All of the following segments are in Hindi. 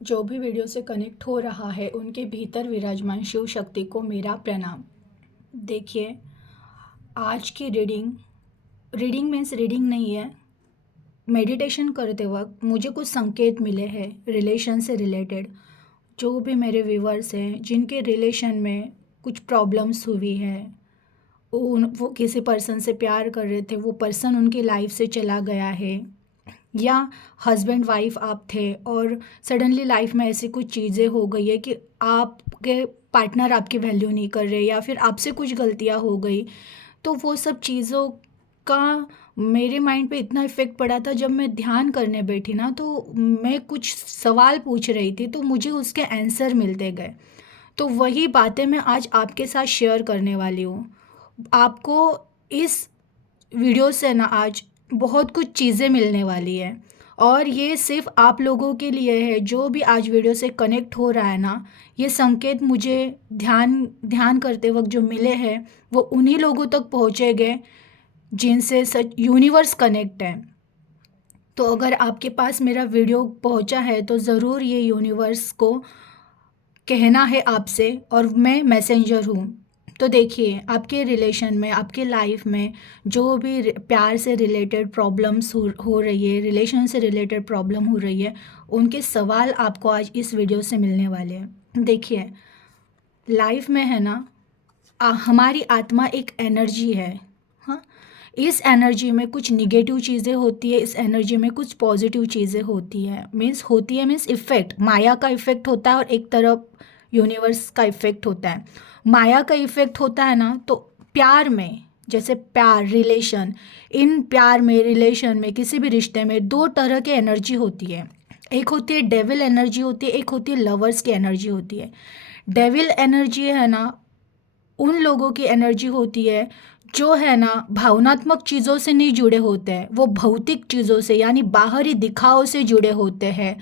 जो भी वीडियो से कनेक्ट हो रहा है उनके भीतर विराजमान शिव शक्ति को मेरा प्रणाम। देखिए, आज की रीडिंग रीडिंग मीन्स रीडिंग नहीं है। मेडिटेशन करते वक्त मुझे कुछ संकेत मिले हैं रिलेशन से रिलेटेड। जो भी मेरे व्यूवर्स हैं जिनके रिलेशन में कुछ प्रॉब्लम्स हुई है, वो किसी पर्सन से प्यार कर रहे थे, वो पर्सन उनकी लाइफ से चला गया है, या हस्बैंड वाइफ आप थे और सडनली लाइफ में ऐसी कुछ चीज़ें हो गई है कि आपके पार्टनर आपकी वैल्यू नहीं कर रहे, या फिर आपसे कुछ गलतियाँ हो गई। तो वो सब चीज़ों का मेरे माइंड पे इतना इफ़ेक्ट पड़ा था। जब मैं ध्यान करने बैठी ना, तो मैं कुछ सवाल पूछ रही थी तो मुझे उसके आंसर मिलते गए। तो वही बातें मैं आज आपके साथ शेयर करने वाली हूँ। आपको इस वीडियो से ना आज बहुत कुछ चीज़ें मिलने वाली है, और ये सिर्फ आप लोगों के लिए है जो भी आज वीडियो से कनेक्ट हो रहा है ना। ये संकेत मुझे ध्यान ध्यान करते वक्त जो मिले हैं वो उन्हीं लोगों तक पहुँचेंगे जिनसे सच यूनिवर्स कनेक्ट है। तो अगर आपके पास मेरा वीडियो पहुंचा है तो ज़रूर ये यूनिवर्स को कहना है आपसे, और मैं मैसेंजर हूँ। तो देखिए, आपके रिलेशन में, आपके लाइफ में जो भी प्यार से रिलेटेड प्रॉब्लम्स हो रही है, रिलेशन से रिलेटेड प्रॉब्लम हो रही है, उनके सवाल आपको आज इस वीडियो से मिलने वाले हैं। देखिए, लाइफ में है ना, हमारी आत्मा एक एनर्जी है। हाँ, इस एनर्जी में कुछ निगेटिव चीज़ें होती है, इस एनर्जी में कुछ पॉजिटिव चीज़ें होती है मीन्स इफ़ेक्ट, माया का इफ़ेक्ट होता है और एक तरफ यूनिवर्स का इफ़ेक्ट होता है। माया का इफ़ेक्ट होता है ना, तो प्यार में, जैसे प्यार रिलेशन, इन प्यार में रिलेशन में किसी भी रिश्ते में दो तरह की एनर्जी होती है। एक होती है डेविल एनर्जी होती है, एक होती है लवर्स की एनर्जी होती है। डेविल एनर्जी है ना, उन लोगों की एनर्जी होती है जो है ना भावनात्मक चीज़ों से नहीं जुड़े होते हैं, वो भौतिक चीज़ों से यानी बाहरी दिखाव से जुड़े होते हैं।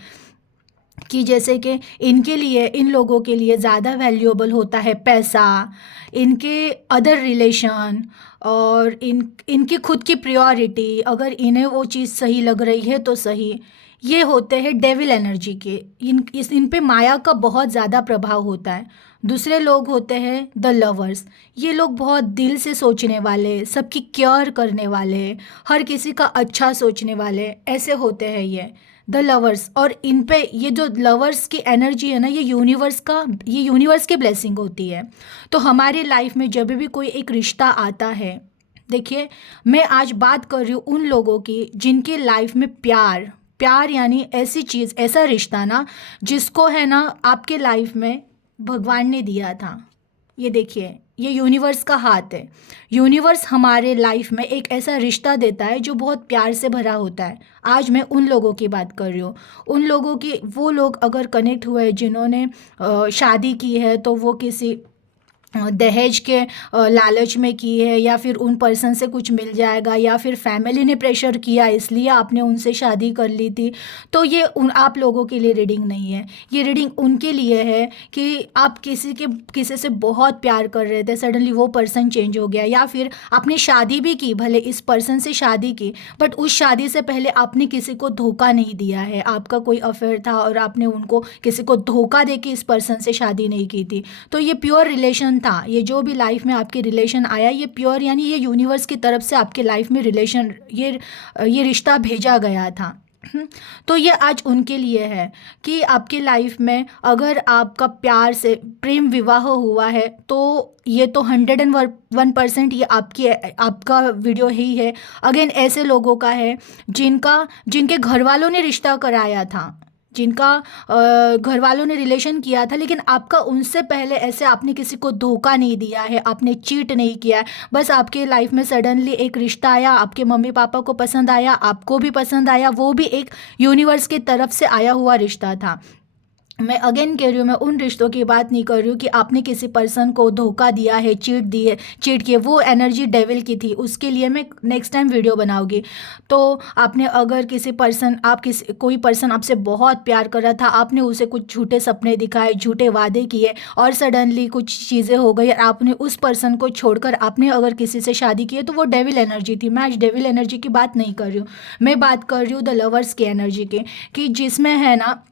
कि जैसे कि इनके लिए, इन लोगों के लिए ज़्यादा वैल्यूएबल होता है पैसा, इनके अदर रिलेशन, और इनकी खुद की प्रायोरिटी, अगर इन्हें वो चीज़ सही लग रही है तो सही। ये होते हैं डेविल एनर्जी के। इन पे माया का बहुत ज़्यादा प्रभाव होता है। दूसरे लोग होते हैं द लवर्स। ये लोग बहुत दिल से सोचने वाले, सबकी केयर करने वाले, हर किसी का अच्छा सोचने वाले, ऐसे होते हैं ये द लवर्स। और इन पे ये जो लवर्स की एनर्जी है ना, ये यूनिवर्स की ब्लेसिंग होती है। तो हमारी लाइफ में जब भी कोई एक रिश्ता आता है, देखिए, मैं आज बात कर रही हूँ उन लोगों की जिनकी लाइफ में प्यार प्यार यानी ऐसी चीज़, ऐसा रिश्ता ना, जिसको है ना आपके लाइफ में भगवान ने दिया था। ये देखिए, ये यूनिवर्स का हाथ है। यूनिवर्स हमारे लाइफ में एक ऐसा रिश्ता देता है जो बहुत प्यार से भरा होता है। आज मैं उन लोगों की बात कर रही हूँ। उन लोगों की, वो लोग अगर कनेक्ट हुए जिन्होंने शादी की है, तो वो किसी दहेज के लालच में की है, या फिर उन पर्सन से कुछ मिल जाएगा, या फिर फैमिली ने प्रेशर किया इसलिए आपने उनसे शादी कर ली थी। तो ये उन आप लोगों के लिए रीडिंग नहीं है। ये रीडिंग उनके लिए है कि आप किसी से बहुत प्यार कर रहे थे, सडनली वो पर्सन चेंज हो गया, या फिर आपने शादी भी की, भले इस पर्सन से शादी की, बट उस शादी से पहले आपने किसी को धोखा नहीं दिया है। आपका कोई अफेयर था और आपने उनको किसी को धोखा दे के इस पर्सन से शादी नहीं की थी। तो ये प्योर रिलेशन था। ये जो भी लाइफ में आपके रिलेशन आया, ये प्योर यानी ये यूनिवर्स की तरफ से आपके लाइफ में रिलेशन, ये रिश्ता भेजा गया था। तो ये आज उनके लिए है कि आपके लाइफ में अगर आपका प्यार से प्रेम विवाह हुआ है, तो ये तो 101% ये आपका वीडियो ही है। अगेन ऐसे लोगों का है जिनके घर वालों ने रिश्ता कराया था, जिनका घर वालों ने रिलेशन किया था, लेकिन आपका उनसे पहले ऐसे आपने किसी को धोखा नहीं दिया है, आपने चीट नहीं किया है। बस आपके लाइफ में सडनली एक रिश्ता आया, आपके मम्मी पापा को पसंद आया, आपको भी पसंद आया, वो भी एक यूनिवर्स की तरफ से आया हुआ रिश्ता था। मैं अगेन कह रही हूँ, मैं उन रिश्तों की बात नहीं कर रही हूँ कि आपने किसी पर्सन को धोखा दिया है, चीट किए, वो एनर्जी डेविल की थी, उसके लिए मैं नेक्स्ट टाइम वीडियो बनाऊंगी। तो आपने अगर किसी पर्सन आप किसी कोई पर्सन आपसे बहुत प्यार कर रहा था, आपने उसे कुछ झूठे सपने दिखाए, झूठे वादे किए और सडनली कुछ चीज़ें हो गई और आपने उस पर्सन को छोड़कर आपने अगर किसी से शादी की है, तो वो डेविल एनर्जी थी। मैं आज डेविल एनर्जी की बात नहीं कर रही हूँ, मैं बात कर रही हूँ द लवर्स की एनर्जी की, कि जिसमें है ना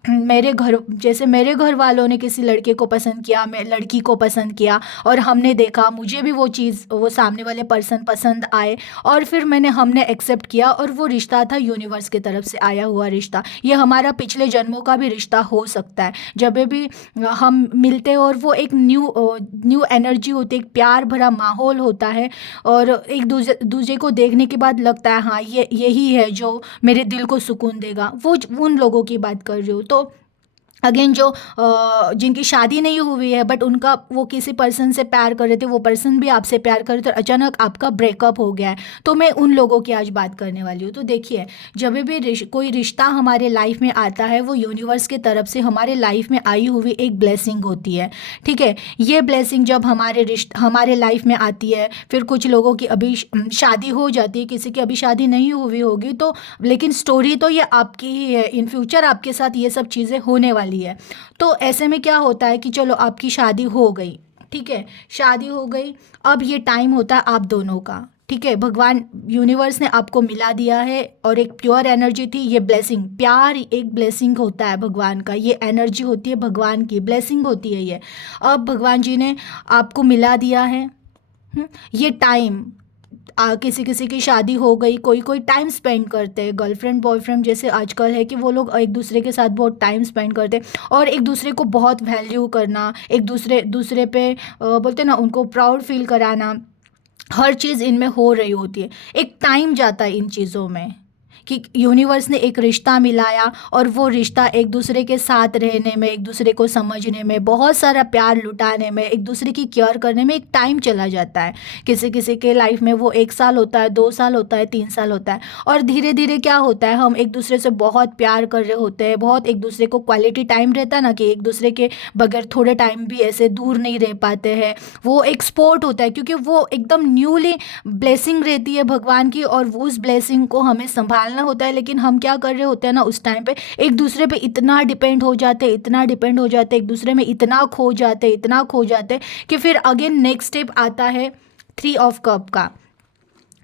जैसे मेरे घर वालों ने किसी लड़के को पसंद किया, मैं लड़की को पसंद किया और हमने देखा, मुझे भी वो चीज़ वो सामने वाले पर्सन पसंद आए और फिर हमने एक्सेप्ट किया और वो रिश्ता था यूनिवर्स की तरफ से आया हुआ रिश्ता। ये हमारा पिछले जन्मों का भी रिश्ता हो सकता है। जब भी हम मिलते हैं और वो एक न्यू एनर्जी होती है, एक प्यार भरा माहौल होता है और एक दूसरे दूसरे को देखने के बाद लगता है हाँ ये यही है जो मेरे दिल को सुकून देगा, वो उन लोगों की बात कर रही हूँ। तो अगेन जो जिनकी शादी नहीं हुई है बट उनका वो किसी पर्सन से प्यार कर रहे थे, वो पर्सन भी आपसे प्यार कर रहे थे और अचानक आपका ब्रेकअप हो गया है, तो मैं उन लोगों की आज बात करने वाली हूँ। तो देखिए, जब भी कोई रिश्ता हमारे लाइफ में आता है, वो यूनिवर्स की तरफ से हमारे लाइफ में आई हुई एक ब्लेसिंग होती है। ठीक है, ये ब्लेसिंग जब हमारे लाइफ में आती है, फिर कुछ लोगों की अभी शादी हो जाती है, किसी की अभी शादी नहीं हुई होगी, तो लेकिन स्टोरी तो ये आपकी ही है, इन फ्यूचर आपके साथ ये सब चीज़ें होने वाली है। तो ऐसे में क्या होता है कि चलो आपकी शादी हो गई, ठीक है, शादी हो गई, अब ये टाइम होता है आप दोनों का। ठीक है, भगवान यूनिवर्स ने आपको मिला दिया है और एक प्योर एनर्जी थी, ये ब्लेसिंग, प्यार एक ब्लेसिंग होता है भगवान का, ये एनर्जी होती है भगवान की, ब्लेसिंग होती है ये। अब भगवान जी ने आपको मिला दिया है। ये टाइम किसी किसी की शादी हो गई, कोई कोई टाइम स्पेंड करते हैं, गर्लफ्रेंड बॉयफ्रेंड जैसे आजकल है कि वो लोग एक दूसरे के साथ बहुत टाइम स्पेंड करते हैं और एक दूसरे को बहुत वैल्यू करना, एक दूसरे दूसरे पे बोलते हैं ना, उनको प्राउड फील कराना, हर चीज़ इनमें हो रही होती है। एक टाइम जाता है इन चीज़ों में कि यूनिवर्स ने एक रिश्ता मिलाया और वो रिश्ता एक दूसरे के साथ रहने में, एक दूसरे को समझने में, बहुत सारा प्यार लुटाने में, एक दूसरे की केयर करने में एक टाइम चला जाता है। किसी किसी के लाइफ में वो 1 साल होता है, 2 साल होता है, 3 साल होता है और धीरे धीरे क्या होता है, हम एक दूसरे से बहुत प्यार कर रहे होते हैं, बहुत एक दूसरे को क्वालिटी टाइम रहता है ना, कि एक दूसरे के बगैर थोड़े टाइम भी ऐसे दूर नहीं रह पाते हैं। वो एक स्पोर्ट होता है क्योंकि वो एकदम न्यूली ब्लेसिंग रहती है भगवान की और उस ब्लेसिंग को हमें संभालना होता है। लेकिन हम क्या कर रहे होते हैं ना, उस टाइम पे एक दूसरे पे इतना डिपेंड हो जाते, इतना डिपेंड हो जाते, एक दूसरे में इतना खो जाते, इतना खो जाते कि फिर अगेन नेक्स्ट स्टेप आता है 3 ऑफ कप का।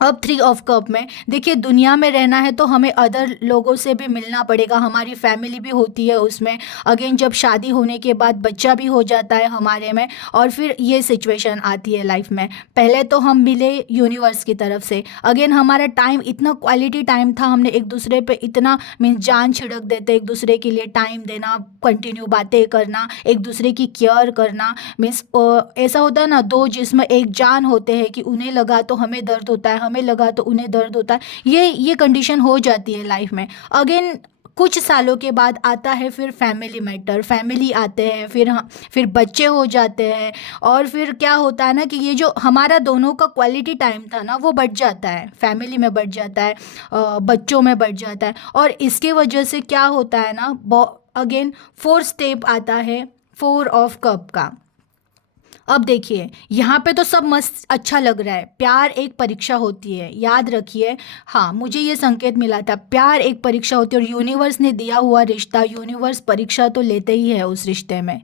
अब 3 ऑफ कप में देखिए, दुनिया में रहना है तो हमें अदर लोगों से भी मिलना पड़ेगा, हमारी फैमिली भी होती है उसमें। अगेन जब शादी होने के बाद बच्चा भी हो जाता है हमारे में और फिर ये सिचुएशन आती है लाइफ में। पहले तो हम मिले यूनिवर्स की तरफ से, अगेन हमारा टाइम इतना क्वालिटी टाइम था, हमने एक दूसरे पे इतना मीन्स जान छिड़क देते, एक दूसरे के लिए टाइम देना, कंटिन्यू बातें करना, एक दूसरे की केयर करना। मीन्स ऐसा होता है ना, दो जिस्म एक जान होते हैं कि उन्हें लगा तो हमें दर्द होता है, हमें लगा तो उन्हें दर्द होता है, ये कंडीशन हो जाती है लाइफ में। अगेन कुछ सालों के बाद आता है फिर फैमिली मैटर, फैमिली आते हैं, फिर बच्चे हो जाते हैं और फिर क्या होता है ना कि ये जो हमारा दोनों का क्वालिटी टाइम था ना, वो बढ़ जाता है, फैमिली में बढ़ जाता है, बच्चों में बढ़ जाता है और इसके वजह से क्या होता है ना, अगेन 4 स्टेप आता है 4 ऑफ कप का। अब देखिए, यहाँ पे तो सब मस्त अच्छा लग रहा है, प्यार एक परीक्षा होती है, याद रखिए। हाँ, मुझे ये संकेत मिला था, प्यार एक परीक्षा होती है और यूनिवर्स ने दिया हुआ रिश्ता, यूनिवर्स परीक्षा तो लेते ही है उस रिश्ते में।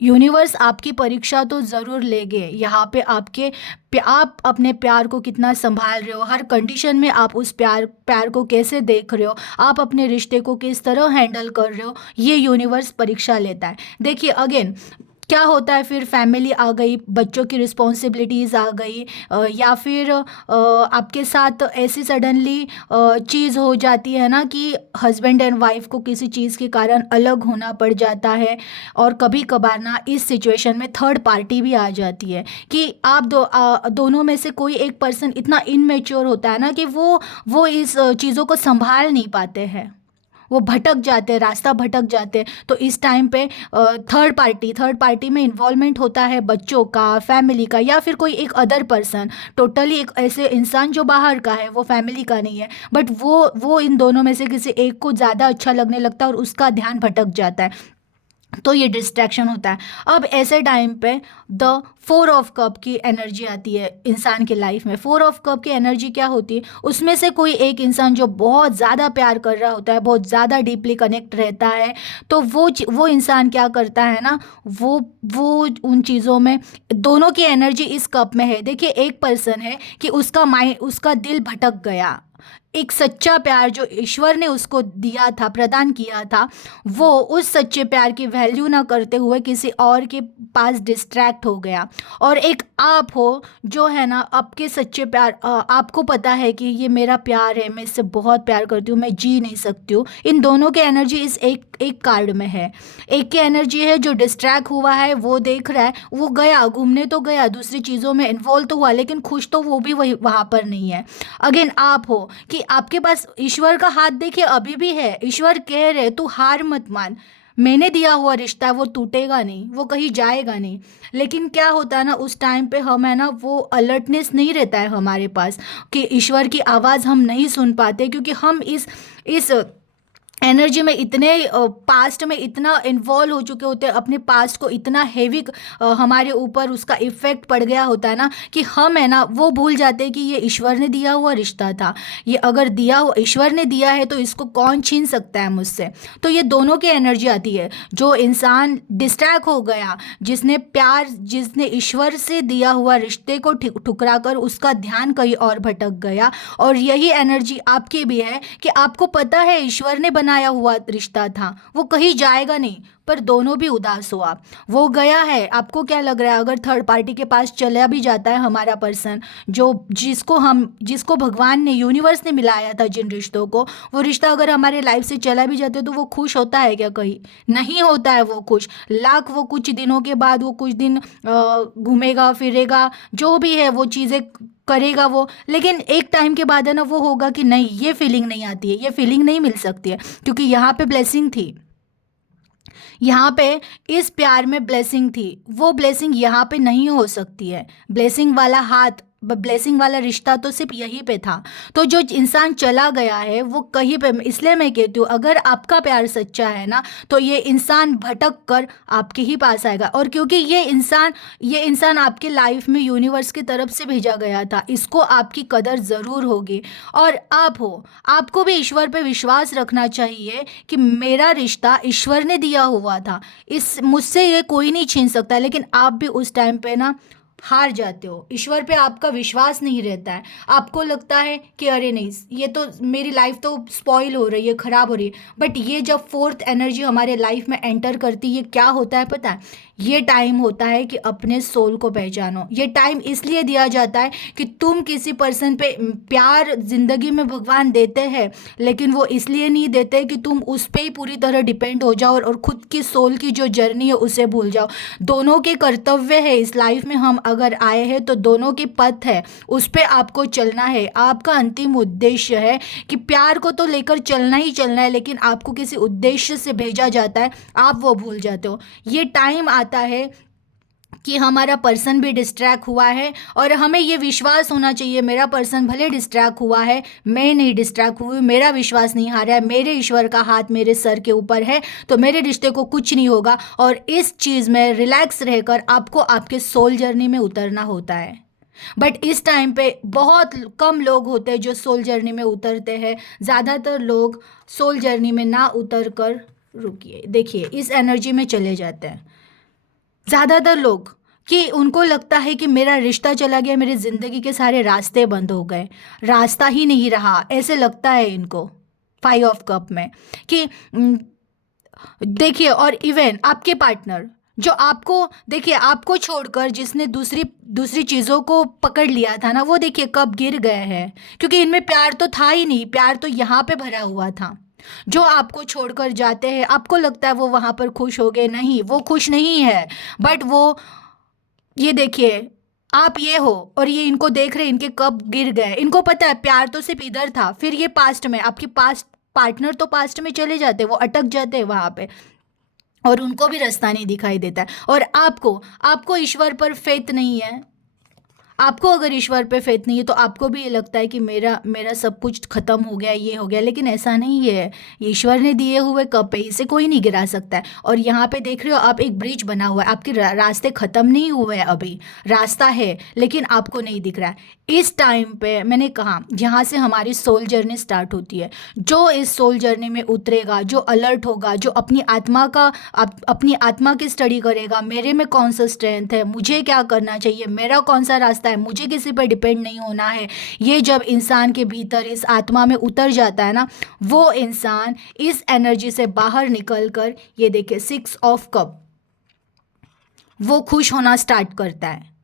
यूनिवर्स आपकी परीक्षा तो ज़रूर लेंगे। यहाँ पे आप अपने प्यार को कितना संभाल रहे हो, हर कंडीशन में आप उस प्यार को कैसे देख रहे हो, आप अपने रिश्ते को किस तरह हैंडल कर रहे हो, ये यूनिवर्स परीक्षा लेता है। देखिए अगेन क्या होता है, फिर फैमिली आ गई, बच्चों की रिस्पॉन्सिबिलिटीज़ आ गई, या फिर आपके साथ ऐसी सडनली चीज़ हो जाती है ना कि हस्बैंड एंड वाइफ को किसी चीज़ के कारण अलग होना पड़ जाता है और कभी कभार ना इस सिचुएशन में थर्ड पार्टी भी आ जाती है कि आप दोनों में से कोई एक पर्सन इतना इनमेच्योर होता है ना कि वो इस चीज़ों को संभाल नहीं पाते हैं, वो भटक जाते हैं, रास्ता भटक जाते हैं। तो इस टाइम पे थर्ड पार्टी में इन्वॉल्वमेंट होता है, बच्चों का, फैमिली का, या फिर कोई एक अदर पर्सन, टोटली एक ऐसे इंसान जो बाहर का है, वो फैमिली का नहीं है, बट वो इन दोनों में से किसी एक को ज़्यादा अच्छा लगने लगता है और उसका ध्यान भटक जाता है। तो ये डिस्ट्रैक्शन होता है। अब ऐसे टाइम पे द 4 ऑफ कप की एनर्जी आती है इंसान के लाइफ में। 4 ऑफ कप की एनर्जी क्या होती है, उसमें से कोई एक इंसान जो बहुत ज़्यादा प्यार कर रहा होता है, बहुत ज़्यादा डीपली कनेक्ट रहता है, तो वो इंसान क्या करता है ना, वो उन चीज़ों में, दोनों की एनर्जी इस कप में है। देखिए, एक पर्सन है कि उसका माइंड, उसका दिल भटक गया, एक सच्चा प्यार जो ईश्वर ने उसको दिया था, प्रदान किया था, वो उस सच्चे प्यार की वैल्यू ना करते हुए किसी और के पास डिस्ट्रैक्ट हो गया। और एक आप हो जो है ना, आपके सच्चे प्यार, आपको पता है कि ये मेरा प्यार है, मैं इससे बहुत प्यार करती हूँ, मैं जी नहीं सकती हूँ। इन दोनों की एनर्जी इस एक कार्ड में है। एक की एनर्जी है जो डिस्ट्रैक्ट हुआ है, वो देख रहा है, वो गया घूमने तो गया, दूसरी चीज़ों में इन्वॉल्व तो हुआ, लेकिन खुश तो वो भी वही वहाँ पर नहीं है। अगेन आप हो कि आपके पास ईश्वर का हाथ देखिए अभी भी है। ईश्वर कह रहे तू हार मत मान, मैंने दिया हुआ रिश्ता है, वो टूटेगा नहीं, वो कहीं जाएगा नहीं। लेकिन क्या होता है ना, उस टाइम पे हम है ना, वो अलर्टनेस नहीं रहता है हमारे पास कि ईश्वर की आवाज़ हम नहीं सुन पाते, क्योंकि हम इस एनर्जी में इतने पास्ट में इतना इन्वॉल्व हो चुके होते हैं, अपने पास्ट को इतना हैवी हमारे ऊपर उसका इफेक्ट पड़ गया होता है ना, कि हम है ना, वो भूल जाते हैं कि ये ईश्वर ने दिया हुआ रिश्ता था। ये अगर दिया हुआ ईश्वर ने दिया है तो इसको कौन छीन सकता है मुझसे। तो ये दोनों की एनर्जी आती है। जो इंसान डिस्ट्रैक्ट हो गया, जिसने ईश्वर से दिया हुआ रिश्ते को ठुकरा कर उसका ध्यान कहीं और भटक गया। और यही एनर्जी आपकी भी है कि आपको पता है ईश्वर ने बनाया हुआ रिश्ता था, वो कहीं जाएगा नहीं, पर दोनों भी उदास हुआ, वो गया है। आपको क्या लग रहा है, अगर थर्ड पार्टी के पास चला भी जाता है हमारा पर्सन, जिसको भगवान ने, यूनिवर्स ने मिलाया था जिन रिश्तों को, वो रिश्ता अगर हमारे लाइफ से चला भी जाता है तो वो खुश होता है क्या? कहीं नहीं होता है वो खुश। वो कुछ दिनों के बाद, वो कुछ दिन घूमेगा फिरेगा, जो भी है वो चीज़ें करेगा वो, लेकिन एक टाइम के बाद है ना, वो होगा कि नहीं, ये फीलिंग नहीं आती है, ये फीलिंग नहीं मिल सकती है, क्योंकि यहाँ पे ब्लेसिंग थी, यहाँ पे इस प्यार में ब्लेसिंग थी, वो ब्लेसिंग यहाँ पे नहीं हो सकती है। ब्लेसिंग वाला हाथ, ब्लेसिंग वाला रिश्ता तो सिर्फ यहीं पे था। तो जो इंसान चला गया है वो कहीं पे, इसलिए मैं कहती हूँ, अगर आपका प्यार सच्चा है ना, तो ये इंसान भटक कर आपके ही पास आएगा। और क्योंकि ये इंसान आपके लाइफ में यूनिवर्स की तरफ से भेजा गया था, इसको आपकी कदर ज़रूर होगी। और आपको भी ईश्वर पे विश्वास रखना चाहिए कि मेरा रिश्ता ईश्वर ने दिया हुआ था, इस मुझसे ये कोई नहीं छीन सकता। लेकिन आप भी उस टाइम पे ना हार जाते हो, ईश्वर पे आपका विश्वास नहीं रहता है, आपको लगता है कि अरे नहीं, ये तो मेरी लाइफ तो स्पॉइल हो रही है, ख़राब हो रही है। बट ये जब फोर्थ एनर्जी हमारे लाइफ में एंटर करती है, क्या होता है पता है? ये टाइम होता है कि अपने सोल को पहचानो। ये टाइम इसलिए दिया जाता है कि तुम किसी पर्सन पे प्यार ज़िंदगी में भगवान देते हैं, लेकिन वो इसलिए नहीं देते कि तुम उस पर ही पूरी तरह डिपेंड हो जाओ और खुद की सोल की जो जर्नी है उसे भूल जाओ। दोनों के कर्तव्य है इस लाइफ में, हम अगर आए हैं तो दोनों के पथ है, उस पर आपको चलना है। आपका अंतिम उद्देश्य है कि प्यार को तो लेकर चलना ही चलना है, लेकिन आपको किसी उद्देश्य से भेजा जाता है, आप वो भूल जाते हो। ये टाइम आता है कि हमारा पर्सन भी डिस्ट्रैक्ट हुआ है, और हमें ये विश्वास होना चाहिए, मेरा पर्सन भले डिस्ट्रैक्ट हुआ है, मैं नहीं डिस्ट्रैक्ट हुई, मेरा विश्वास नहीं हारा है, मेरे ईश्वर का हाथ मेरे सर के ऊपर है, तो मेरे रिश्ते को कुछ नहीं होगा। और इस चीज़ में रिलैक्स रहकर आपको आपके सोल जर्नी में उतरना होता है। बट इस टाइम पे बहुत कम लोग होते हैं जो सोल जर्नी में उतरते हैं। ज़्यादातर लोग सोल जर्नी में ना उतर कर, रुकिए, देखिए, इस एनर्जी में चले जाते हैं ज़्यादातर लोग, कि उनको लगता है कि मेरा रिश्ता चला गया, मेरी ज़िंदगी के सारे रास्ते बंद हो गए, रास्ता ही नहीं रहा, ऐसे लगता है इनको 5 ऑफ कप में। कि देखिए, और इवन आपके पार्टनर जो आपको, देखिए, आपको छोड़कर जिसने दूसरी दूसरी चीज़ों को पकड़ लिया था ना, वो देखिए कब गिर गए हैं, क्योंकि इनमें प्यार तो था ही नहीं, प्यार तो यहाँ पे भरा हुआ था। जो आपको छोड़कर जाते हैं, आपको लगता है वो वहाँ पर खुश हो गए, नहीं, वो खुश नहीं है। बट वो, ये देखिए, आप ये हो और ये इनको देख रहे हैं, इनके कब गिर गए, इनको पता है प्यार तो सिर्फ इधर था, फिर ये पास्ट में, आपके पास्ट पार्टनर तो पास्ट में चले जाते, वो अटक जाते हैं वहाँ पे, और उनको भी रास्ता नहीं दिखाई देता है। और आपको आपको ईश्वर पर फेथ नहीं है, आपको अगर ईश्वर पे फेथ नहीं है तो आपको भी ये लगता है कि मेरा मेरा सब कुछ खत्म हो गया, ये हो गया, लेकिन ऐसा नहीं है। ईश्वर ने दिए हुए कप है, इसे कोई नहीं गिरा सकता है। और यहाँ पे देख रहे हो आप, एक ब्रिज बना हुआ है, आपके रास्ते खत्म नहीं हुए हैं, अभी रास्ता है लेकिन आपको नहीं दिख रहा है। इस टाइम पे मैंने कहा यहाँ से हमारी सोल जर्नी स्टार्ट होती है। जो इस सोल जर्नी में उतरेगा, जो अलर्ट होगा, जो अपनी आत्मा का अपनी आत्मा की स्टडी करेगा, मेरे में कौन सा स्ट्रेंथ है, मुझे क्या करना चाहिए, मेरा कौन सा रास्ता है, मुझे किसी पर डिपेंड नहीं होना है, ये जब इंसान के भीतर इस आत्मा में उतर जाता है ना, वो इंसान इस एनर्जी से बाहर निकल कर, ये देखिए 6 ऑफ कप, वो खुश होना स्टार्ट करता है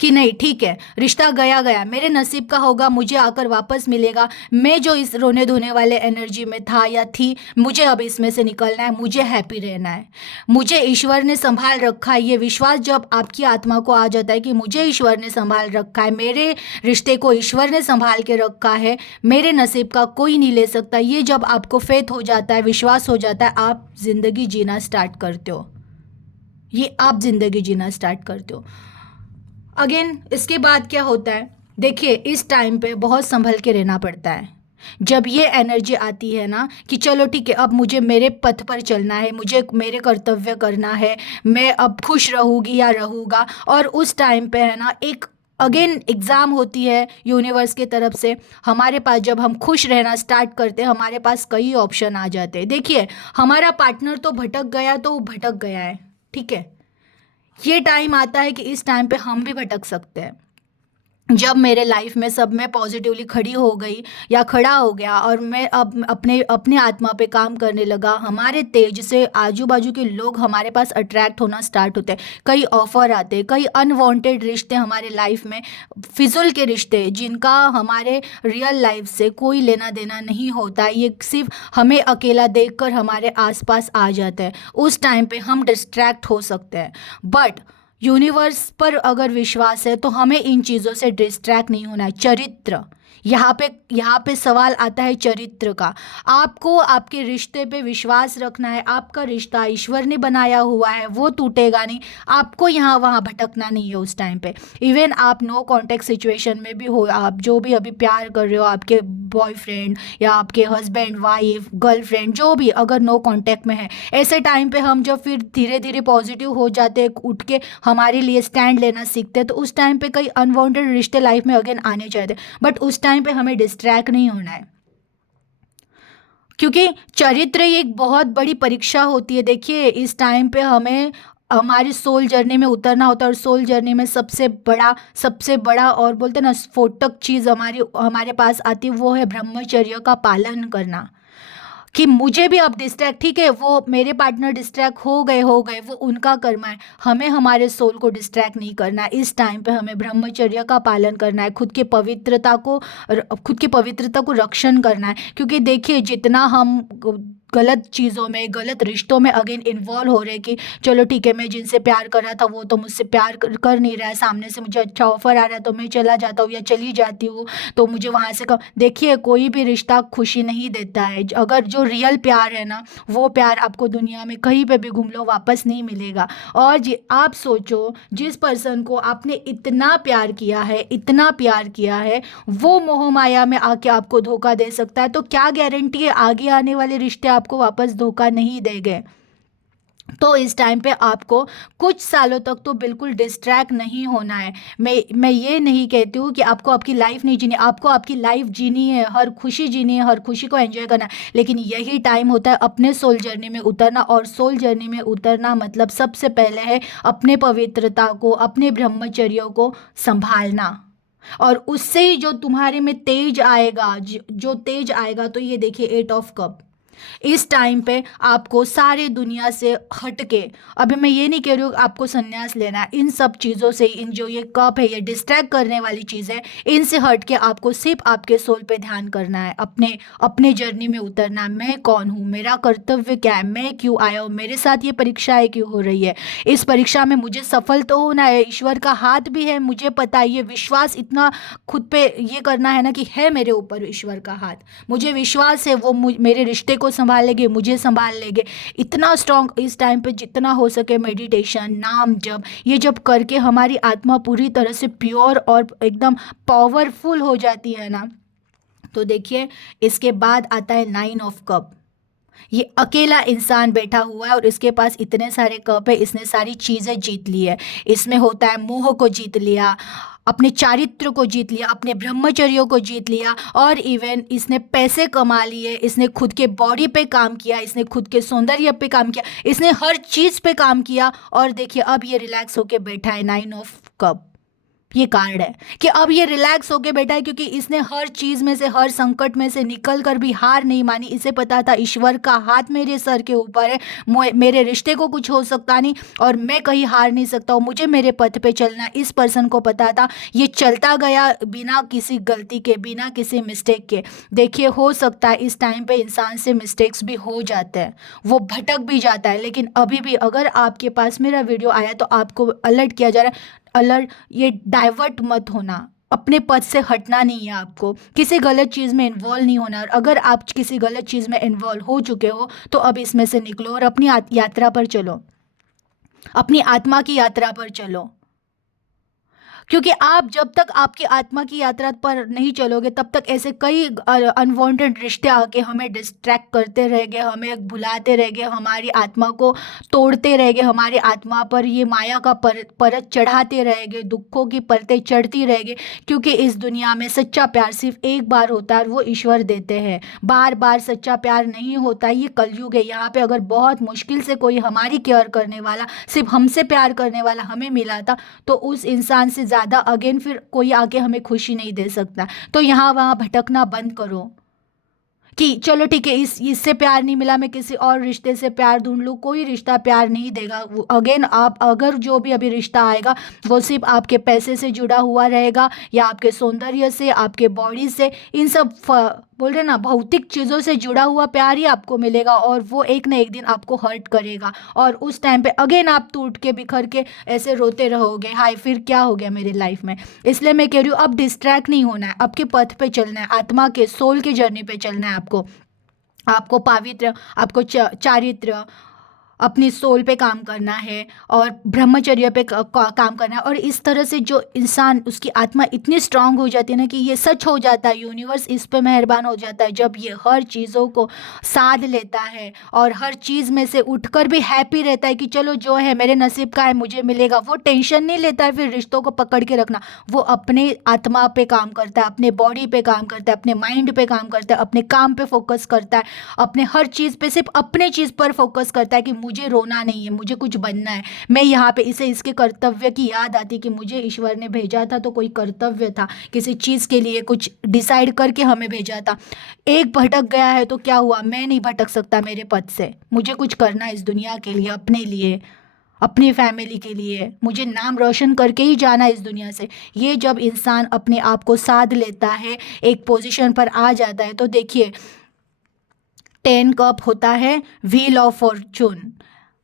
कि नहीं ठीक है, रिश्ता गया गया, मेरे नसीब का होगा, मुझे आकर वापस मिलेगा। मैं जो इस रोने धोने वाले एनर्जी में था या थी, मुझे अब इसमें से निकलना है, मुझे हैप्पी रहना है, मुझे ईश्वर ने संभाल रखा है। ये विश्वास जब आपकी आत्मा को आ जाता है कि मुझे ईश्वर ने संभाल रखा है, मेरे रिश्ते को ईश्वर ने संभाल के रखा है, मेरे नसीब का कोई नहीं ले सकता, ये जब आपको फेथ हो जाता है, विश्वास हो जाता है, आप ज़िंदगी जीना स्टार्ट करते हो। ये आप ज़िंदगी जीना स्टार्ट करते हो। अगेन इसके बाद क्या होता है, देखिए इस टाइम पे बहुत संभल के रहना पड़ता है। जब ये एनर्जी आती है ना कि चलो ठीक है, अब मुझे मेरे पथ पर चलना है, मुझे मेरे कर्तव्य करना है, मैं अब खुश रहूँगी या रहूँगा, और उस टाइम पे है ना एक अगेन एग्ज़ाम होती है यूनिवर्स की तरफ से हमारे पास। जब हम खुश रहना स्टार्ट करते हैं, हमारे पास कई ऑप्शन आ जाते हैं। देखिए हमारा पार्टनर तो भटक गया तो वो भटक गया है, ठीक है, ये टाइम आता है कि इस टाइम पे हम भी भटक सकते हैं। जब मेरे लाइफ में सब मैं पॉजिटिवली खड़ी हो गई या खड़ा हो गया और मैं अब अपने अपने आत्मा पे काम करने लगा, हमारे तेज से आजू बाजू के लोग हमारे पास अट्रैक्ट होना स्टार्ट होते हैं, कई ऑफर आते हैं, कई अनवांटेड रिश्ते हमारे लाइफ में, फिजुल के रिश्ते जिनका हमारे रियल लाइफ से कोई लेना देना नहीं होता, ये सिर्फ हमें अकेला देखकर हमारे आसपास आ जाता है। उस टाइम पे हम डिस्ट्रैक्ट हो सकते हैं, बट यूनिवर्स पर अगर विश्वास है तो हमें इन चीज़ों से डिस्ट्रैक्ट नहीं होना है। चरित्र, यहाँ पे सवाल आता है चरित्र का। आपको आपके रिश्ते पे विश्वास रखना है, आपका रिश्ता ईश्वर ने बनाया हुआ है, वो टूटेगा नहीं, आपको यहाँ वहाँ भटकना नहीं है उस टाइम पे। इवन आप नो कॉन्टेक्ट सिचुएशन में भी हो, आप जो भी अभी प्यार कर रहे हो, आपके बॉयफ्रेंड या आपके हस्बैंड वाइफ गर्लफ्रेंड जो भी अगर नो कांटेक्ट में है, ऐसे टाइम पे हम जब फिर धीरे धीरे पॉजिटिव हो जाते हैं, उठ के हमारे लिए स्टैंड लेना सीखते हैं, तो उस टाइम पे कई अनवांटेड रिश्ते लाइफ में अगेन आने चाहिए, बट उस टाइम पे हमें डिस्ट्रैक्ट नहीं होना है, क्योंकि चरित्र एक बहुत बड़ी परीक्षा होती है। देखिए इस टाइम पे हमें हमारी सोल जर्नी में उतरना होता है, और सोल जर्नी में सबसे बड़ा और बोलते हैं ना स्फोटक चीज़ हमारे पास आती है, वो है ब्रह्मचर्य का पालन करना। कि मुझे भी अब डिस्ट्रैक्ट, ठीक है, वो मेरे पार्टनर डिस्ट्रैक्ट हो गए वो उनका कर्म है, हमें हमारे सोल को डिस्ट्रैक्ट नहीं करना है। इस टाइम पे हमें ब्रह्मचर्य का पालन करना है, खुद की पवित्रता को रक्षण करना है। क्योंकि देखिए जितना हम गलत चीज़ों में, गलत रिश्तों में अगेन इन्वॉल्व हो रहे कि चलो ठीक है, मैं जिनसे प्यार कर रहा था वो तो मुझसे प्यार कर नहीं रहा है, सामने से मुझे अच्छा ऑफर आ रहा है तो मैं चला जाता हूँ या चली जाती हूँ, तो मुझे वहाँ से देखिए कोई भी रिश्ता खुशी नहीं देता है। अगर जो रियल प्यार है ना, वो प्यार आपको दुनिया में कहीं पे भी घूम लो वापस नहीं मिलेगा। और आप सोचो जिस पर्सन को आपने इतना प्यार किया है वो मोह माया में आके आपको धोखा दे सकता है, तो क्या गारंटी है आगे आने वाले रिश्ते आपको वापस धोखा नहीं देंगे। तो इस टाइम पे आपको कुछ सालों तक तो बिल्कुल डिस्ट्रैक्ट नहीं होना है। मैं ये नहीं कहती हूँ कि आपको आपकी लाइफ नहीं जीनी, आपको आपकी लाइफ जीनी है, हर खुशी जीनी है, हर खुशी को एंजॉय करना है, लेकिन यही टाइम होता है अपने सोल जर्नी में उतरना। और सोल जर्नी में उतरना मतलब सबसे पहले है अपने पवित्रता को, अपने ब्रह्मचर्य को संभालना, और उससे ही जो तुम्हारे में तेज आएगा, जो तेज आएगा, तो ये देखिए 8 ऑफ कप। इस टाइम पे आपको सारे दुनिया से हट के, अभी मैं ये नहीं कह रही हूँ आपको संन्यास लेना है, इन सब चीज़ों से, इन जो ये कप है, ये डिस्ट्रैक्ट करने वाली चीज़ है, इनसे हट के आपको सिर्फ आपके सोल पे ध्यान करना है, अपने जर्नी में उतरना। मैं कौन हूँ, मेरा कर्तव्य क्या है, मैं क्यों आया हूँ, मेरे साथ ये परीक्षाएं क्यों हो रही है, इस परीक्षा में मुझे सफल तो होना है, ईश्वर का हाथ भी है, मुझे पता है, ये विश्वास इतना खुद पे ये करना है ना कि है मेरे ऊपर ईश्वर का हाथ, मुझे विश्वास है वो मेरे रिश्ते को संभाल लेंगे, मुझे संभाल लेंगे। इतना स्ट्रांग इस टाइम पे जितना हो सके मेडिटेशन, नाम जप, ये जब करके हमारी आत्मा पूरी तरह से प्योर और एकदम पावरफुल हो जाती है ना, तो देखिए इसके बाद आता है 9 ऑफ कप। ये अकेला इंसान बैठा हुआ है और इसके पास इतने सारे कप है, इसने सारी चीज़ें जीत ली है। इसमें होता है मोह को जीत लिया, अपने चारित्र को जीत लिया, अपने ब्रह्मचर्यों को जीत लिया, और इवन इसने पैसे कमा लिए, इसने खुद के बॉडी पे काम किया, इसने खुद के सौंदर्य पे काम किया, इसने हर चीज़ पे काम किया। और देखिए अब ये रिलैक्स होके बैठा है। 9 ऑफ कप ये कार्ड है कि अब ये रिलैक्स होके बैठा है, क्योंकि इसने हर चीज़ में से, हर संकट में से निकल कर भी हार नहीं मानी। इसे पता था ईश्वर का हाथ मेरे सर के ऊपर है, मेरे रिश्ते को कुछ हो सकता नहीं और मैं कहीं हार नहीं सकता हूँ, मुझे मेरे पथ पे चलना। इस पर्सन को पता था, ये चलता गया बिना किसी गलती के, बिना किसी मिस्टेक के। देखिए हो सकता है इस टाइम पे इंसान से मिस्टेक्स भी हो जाते हैं, वो भटक भी जाता है, लेकिन अभी भी अगर आपके पास मेरा वीडियो आया तो आपको अलर्ट किया जा रहा है, अलर्ट, ये डाइवर्ट मत होना, अपने पथ से हटना नहीं है, आपको किसी गलत चीज़ में इन्वॉल्व नहीं होना। और अगर आप किसी गलत चीज़ में इन्वॉल्व हो चुके हो तो अब इसमें से निकलो और अपनी यात्रा पर चलो, अपनी आत्मा की यात्रा पर चलो। क्योंकि आप जब तक आपकी आत्मा की यात्रा पर नहीं चलोगे तब तक ऐसे कई अनवांटेड रिश्ते आके हमें डिस्ट्रैक्ट करते रहेंगे, हमें भुलाते रहेंगे, हमारी आत्मा को तोड़ते रहेंगे, हमारी आत्मा पर ये माया का परत चढ़ाते रहेंगे, दुखों की परतें चढ़ती रहेंगी। क्योंकि इस दुनिया में सच्चा प्यार सिर्फ एक बार होता है और वो ईश्वर देते हैं, बार बार सच्चा प्यार नहीं होता। ये कलयुग है, यहाँ पे अगर बहुत मुश्किल से कोई हमारी केयर करने वाला, सिर्फ हमसे प्यार करने वाला हमें मिला था, तो उस इंसान से ज़्यादा अगेन फिर कोई आके हमें खुशी नहीं दे सकता। तो यहाँ वहाँ भटकना बंद करो कि चलो ठीक है, इससे प्यार नहीं मिला, मैं किसी और रिश्ते से प्यार ढूंढ लूँ। कोई रिश्ता प्यार नहीं देगा। अगेन आप अगर जो भी अभी रिश्ता आएगा वो सिर्फ आपके पैसे से जुड़ा हुआ रहेगा, या आपके सौंदर्य से, आपके बॉडी से, इन सब बोल रहे ना भौतिक चीज़ों से जुड़ा हुआ प्यार ही आपको मिलेगा, और वो एक ना एक दिन आपको हर्ट करेगा। और उस टाइम पे अगेन आप टूट के बिखर के ऐसे रोते रहोगे, हाय फिर क्या हो गया मेरे लाइफ में। इसलिए मैं कह रही हूँ अब डिस्ट्रैक्ट नहीं होना है, आपके पथ पे चलना है, आत्मा के सोल के जर्नी पे चलना है। आपको पावित्र, आपको चारित्र, अपनी सोल पे काम करना है और ब्रह्मचर्य पे काम करना है। और इस तरह से जो इंसान, उसकी आत्मा इतनी स्ट्रांग हो जाती है ना कि ये सच हो जाता है, यूनिवर्स इस पे मेहरबान हो जाता है जब ये हर चीज़ों को साध लेता है और हर चीज़ में से उठकर भी हैप्पी रहता है कि चलो जो है मेरे नसीब का है, मुझे मिलेगा। वो टेंशन नहीं लेता है फिर रिश्तों को पकड़ के रखना, वो अपने आत्मा पे काम करता है, अपने बॉडी पे काम करता है, अपने माइंड पे काम करता है, अपने काम पे फोकस करता है, अपने हर चीज़ पे सिर्फ अपने चीज़ पर फोकस करता है कि मुझे रोना नहीं है, मुझे कुछ बनना है। मैं यहाँ पे इसे इसके कर्तव्य की याद आती कि मुझे ईश्वर ने भेजा था तो कोई कर्तव्य था, किसी चीज़ के लिए कुछ डिसाइड करके हमें भेजा था। एक भटक गया है तो क्या हुआ, मैं नहीं भटक सकता मेरे पथ से। मुझे कुछ करना है इस दुनिया के लिए, अपने लिए, अपनी फैमिली के लिए, मुझे नाम रोशन करके ही जाना है इस दुनिया से। ये जब इंसान अपने आप को साध लेता है, एक पोजीशन पर आ जाता है, तो देखिए 10 कप होता है व्हील ऑफ फॉर्चून,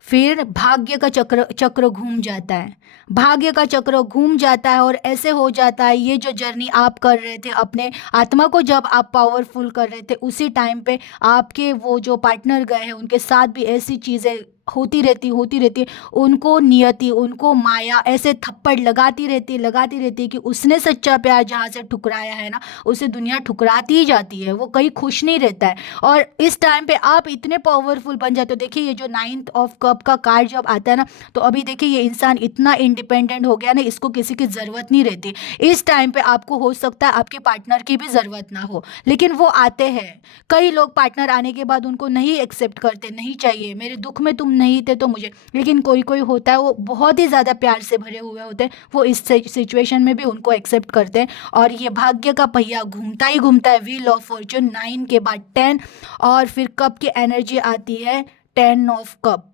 फिर भाग्य का चक्र घूम जाता है, भाग्य का चक्र घूम जाता है और ऐसे हो जाता है। ये जो जर्नी आप कर रहे थे अपने आत्मा को, जब आप पावरफुल कर रहे थे, उसी टाइम पे आपके वो जो पार्टनर गए हैं उनके साथ भी ऐसी चीज़ें होती रहती। उनको नियति, उनको माया ऐसे थप्पड़ लगाती रहती कि उसने सच्चा प्यार जहाँ से ठुकराया है ना, उसे दुनिया ठुकराती ही जाती है, वो कहीं खुश नहीं रहता है। और इस टाइम पे आप इतने पावरफुल बन जाते हो। देखिए ये जो 9 ऑफ कप का कार्ड जब आता है ना, तो अभी देखिए ये इंसान इतना इंडिपेंडेंट हो गया ना, इसको किसी की ज़रूरत नहीं रहती। इस टाइम पे आपको हो सकता है आपके पार्टनर की भी ज़रूरत ना हो, लेकिन वो आते हैं। कई लोग पार्टनर आने के बाद उनको नहीं एक्सेप्ट करते, नहीं चाहिए, मेरे दुख में तुम नहीं थे तो मुझे। लेकिन कोई कोई होता है वो बहुत ही ज़्यादा प्यार से भरे हुए होते हैं, वो इस सिचुएशन में भी उनको एक्सेप्ट करते हैं। और ये भाग्य का पहिया घूमता ही घूमता है, व्हील ऑफ फॉर्चून 9 के बाद 10, और फिर कप की एनर्जी आती है 10 ऑफ कप।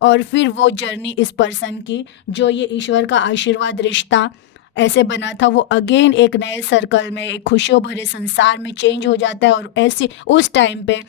और फिर वो जर्नी इस पर्सन की, जो ये ईश्वर का आशीर्वाद रिश्ता ऐसे बना था, वो अगेन एक नए सर्कल में, एक खुशियों भरे संसार में चेंज हो जाता है। और ऐसे उस टाइम पे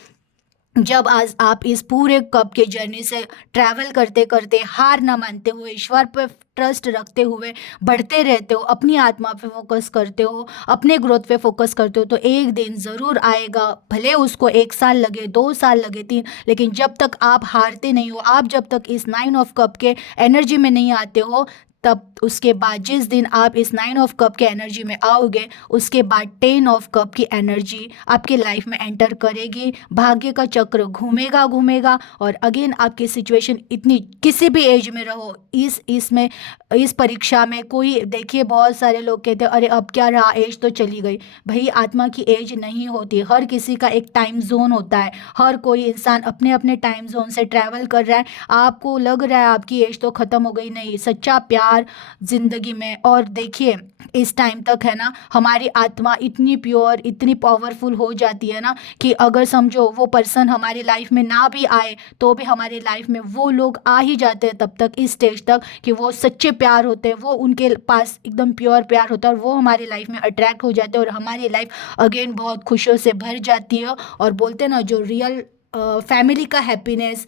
जब आज आप इस पूरे कप के जर्नी से ट्रैवल करते करते हार ना मानते हुए, ईश्वर पे ट्रस्ट रखते हुए बढ़ते रहते हो, अपनी आत्मा पे फोकस करते हो, अपने ग्रोथ पे फोकस करते हो, तो एक दिन ज़रूर आएगा। भले उसको 1 साल लगे, 2 साल लगे, 3, लेकिन जब तक आप हारते नहीं हो, आप जब तक इस 9 ऑफ कप के एनर्जी में नहीं आते हो, तब उसके बाद जिस दिन आप इस 9 ऑफ कप के एनर्जी में आओगे, उसके बाद 10 ऑफ कप की एनर्जी आपके लाइफ में एंटर करेगी। भाग्य का चक्र घूमेगा घूमेगा, और अगेन आपकी सिचुएशन इतनी, किसी भी एज में रहो, इसमें इस परीक्षा में कोई, देखिए बहुत सारे लोग कहते हैं अरे अब क्या रहा, एज तो चली गई। भाई आत्मा की एज नहीं होती, हर किसी का एक टाइम जोन होता है, हर कोई इंसान अपने अपने टाइम जोन से ट्रैवल कर रहा है। आपको लग रहा है आपकी एज तो ख़त्म हो गई, नहीं, सच्चा प्यार ज़िंदगी में। और देखिए इस टाइम तक है ना, हमारी आत्मा इतनी प्योर, इतनी पावरफुल हो जाती है ना, कि अगर समझो वो पर्सन हमारी लाइफ में ना भी आए तो भी हमारी लाइफ में वो लोग आ ही जाते हैं तब तक, इस स्टेज तक, कि वो सच्चे प्यार होते हैं, वो उनके पास एकदम प्योर प्यार होता है, और वो हमारी लाइफ में अट्रैक्ट हो जाते हैं, और हमारी लाइफ अगेन बहुत खुशियों से भर जाती है। और बोलते हैं ना, जो रियल फैमिली का हैप्पीनेस,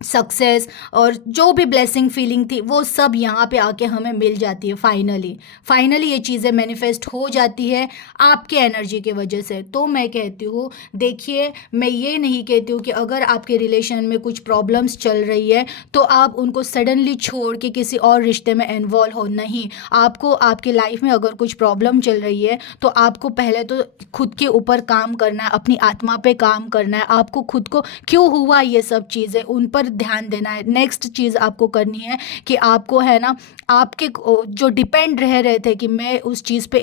सक्सेस और जो भी ब्लेसिंग फीलिंग थी, वो सब यहाँ पे आके हमें मिल जाती है। फाइनली फाइनली ये चीज़ें मैनिफेस्ट हो जाती है आपके एनर्जी की वजह से। तो मैं कहती हूँ, देखिए मैं ये नहीं कहती हूँ कि अगर आपके रिलेशन में कुछ प्रॉब्लम्स चल रही है तो आप उनको सडनली छोड़ के किसी और रिश्ते में इन्वॉल्व हो, नहीं। आपको आपके लाइफ में अगर कुछ प्रॉब्लम चल रही है तो आपको पहले तो खुद के ऊपर काम करना है, अपनी आत्मा पे काम करना है, आपको खुद को क्यों हुआ ये सब चीज़ें, उन पर ध्यान देना है। नेक्स्ट चीज़ आपको करनी है कि आपको है ना, आपके जो डिपेंड रह रहे थे कि मैं उस चीज़ पे,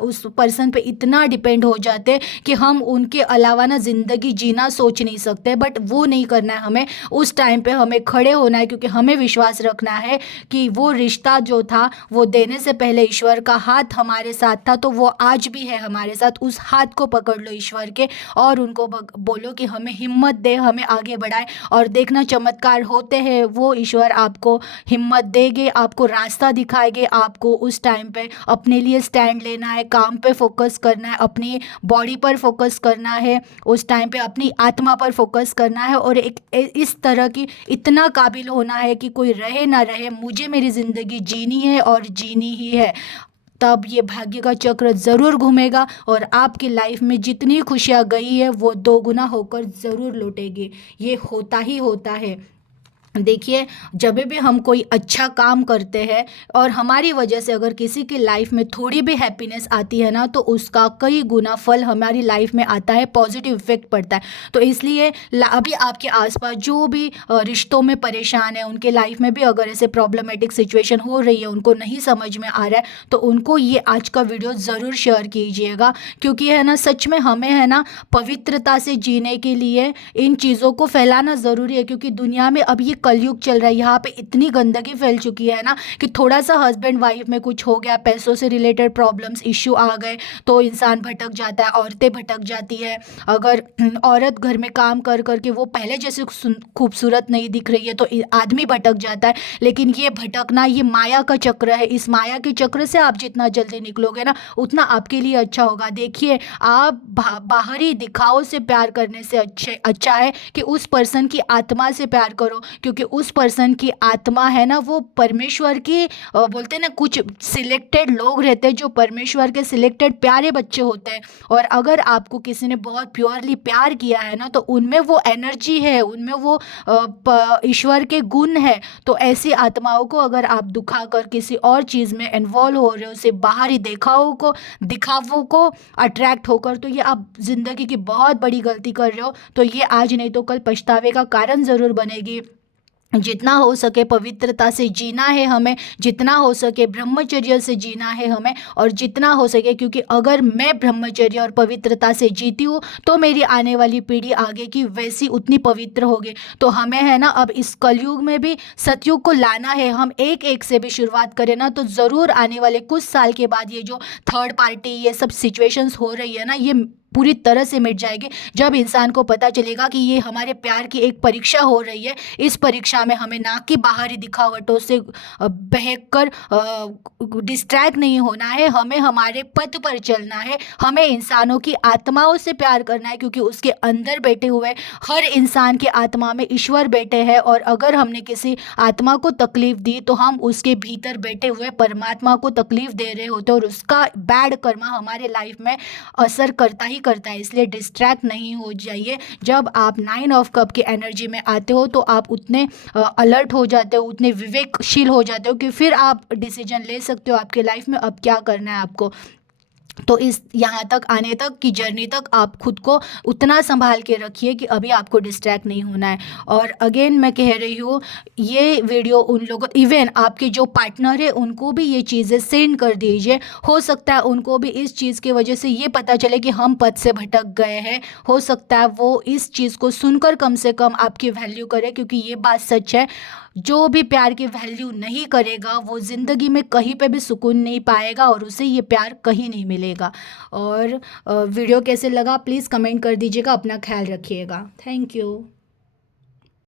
उस पर्सन पे इतना डिपेंड हो जाते कि हम उनके अलावा ना ज़िंदगी जीना सोच नहीं सकते, बट वो नहीं करना है हमें। उस टाइम पे हमें खड़े होना है, क्योंकि हमें विश्वास रखना है कि वो रिश्ता जो था वो देने से पहले ईश्वर का हाथ हमारे साथ था, तो वो आज भी है हमारे साथ। उस हाथ को पकड़ लो ईश्वर के, और उनको बोलो कि हमें हिम्मत दे, हमें आगे बढ़ाए। और देखना चमत्कार होते हैं, वो ईश्वर आपको हिम्मत देंगे, आपको रास्ता दिखाएंगे। आपको उस टाइम पे अपने लिए स्टैंड लेना है, काम पे फोकस करना है, अपनी बॉडी पर फोकस करना है, उस टाइम पे अपनी आत्मा पर फोकस करना है, और एक इस तरह की इतना काबिल होना है कि कोई रहे ना रहे, मुझे मेरी ज़िंदगी जीनी है और जीनी ही है। तब ये भाग्य का चक्र ज़रूर घूमेगा, और आपकी लाइफ में जितनी खुशियाँ गई है वो 2 गुना होकर ज़रूर लौटेगी। ये होता ही होता है। देखिए जब भी हम कोई अच्छा काम करते हैं और हमारी वजह से अगर किसी की लाइफ में थोड़ी भी हैप्पीनेस आती है ना, तो उसका कई गुना फल हमारी लाइफ में आता है, पॉजिटिव इफेक्ट पड़ता है। तो इसलिए अभी आपके आसपास जो भी रिश्तों में परेशान है, उनके लाइफ में भी अगर ऐसे प्रॉब्लमेटिक सिचुएशन हो रही है, उनको नहीं समझ में आ रहा है, तो उनको ये आज का वीडियो ज़रूर शेयर कीजिएगा। क्योंकि है ना, सच में हमें है ना पवित्रता से जीने के लिए इन चीज़ों को फैलाना ज़रूरी है। क्योंकि दुनिया में अब ये कलयुग चल रहा है, यहाँ पे इतनी गंदगी फैल चुकी है ना, कि थोड़ा सा हस्बैंड वाइफ में कुछ हो गया, पैसों से रिलेटेड प्रॉब्लम्स, इश्यू आ गए, तो इंसान भटक जाता है, औरतें भटक जाती है। अगर औरत घर में काम कर करके वो पहले जैसे खूबसूरत नहीं दिख रही है, तो आदमी भटक जाता है। लेकिन ये भटकना, ये माया का चक्र है। इस माया के चक्र से आप जितना जल्दी निकलोगे ना, उतना आपके लिए अच्छा होगा। देखिए आप बाहरी दिखाव से प्यार करने से अच्छा है कि उस पर्सन की आत्मा से प्यार करो। क्योंकि उस पर्सन की आत्मा है ना, वो परमेश्वर की, बोलते हैं ना, कुछ सिलेक्टेड लोग रहते हैं जो परमेश्वर के सिलेक्टेड प्यारे बच्चे होते हैं। और अगर आपको किसी ने बहुत प्योरली प्यार किया है ना, तो उनमें वो एनर्जी है, उनमें वो ईश्वर के गुण है। तो ऐसी आत्माओं को अगर आप दुखा कर किसी और चीज़ में इन्वॉल्व हो रहे हो, सिर्फ बाहरी दिखावों को अट्रैक्ट होकर, तो ये आप ज़िंदगी की बहुत बड़ी गलती कर रहे हो। तो ये आज नहीं तो कल पछतावे का कारण ज़रूर बनेगी। जितना हो सके पवित्रता से जीना है हमें, जितना हो सके ब्रह्मचर्य से जीना है हमें, और जितना हो सके, क्योंकि अगर मैं ब्रह्मचर्य और पवित्रता से जीती हूँ तो मेरी आने वाली पीढ़ी आगे की वैसी उतनी पवित्र होगी। तो हमें है ना, अब इस कलयुग में भी सतयुग को लाना है। हम एक एक से भी शुरुआत करें ना, तो ज़रूर आने वाले कुछ साल के बाद ये जो थर्ड पार्टी, ये सब सिचुएशंस हो रही है ना, ये पूरी तरह से मिट जाएगी जब इंसान को पता चलेगा कि ये हमारे प्यार की एक परीक्षा हो रही है। इस परीक्षा में हमें ना कि बाहरी दिखावटों से बहकर डिस्ट्रैक्ट नहीं होना है, हमें हमारे पथ पर चलना है, हमें इंसानों की आत्माओं से प्यार करना है, क्योंकि उसके अंदर बैठे हुए हर इंसान की आत्मा में ईश्वर बैठे हैं। और अगर हमने किसी आत्मा को तकलीफ दी तो हम उसके भीतर बैठे हुए परमात्मा को तकलीफ दे रहे होते हैं, और उसका बैड कर्मा हमारे लाइफ में असर करता ही करता है। इसलिए डिस्ट्रैक्ट नहीं हो जाइए। जब आप 9 ऑफ कप की एनर्जी में आते हो तो आप उतने अलर्ट हो जाते हो, उतने विवेकशील हो जाते हो कि फिर आप डिसीजन ले सकते हो आपके लाइफ में अब क्या करना है आपको। तो इस यहाँ तक आने तक की जर्नी तक आप खुद को उतना संभाल के रखिए कि अभी आपको डिस्ट्रैक्ट नहीं होना है। और अगेन मैं कह रही हूँ, ये वीडियो उन लोगों, इवन आपके जो पार्टनर है उनको भी ये चीज़ें सेंड कर दीजिए। हो सकता है उनको भी इस चीज़ की वजह से ये पता चले कि हम पथ से भटक गए हैं। हो सकता है वो इस चीज़ को सुनकर कम से कम आपकी वैल्यू करे, क्योंकि ये बात सच है, जो भी प्यार की वैल्यू नहीं करेगा वो ज़िंदगी में कहीं पे भी सुकून नहीं पाएगा और उसे ये प्यार कहीं नहीं मिलेगा। और वीडियो कैसे लगा प्लीज़ कमेंट कर दीजिएगा। अपना ख्याल रखिएगा। Thank you.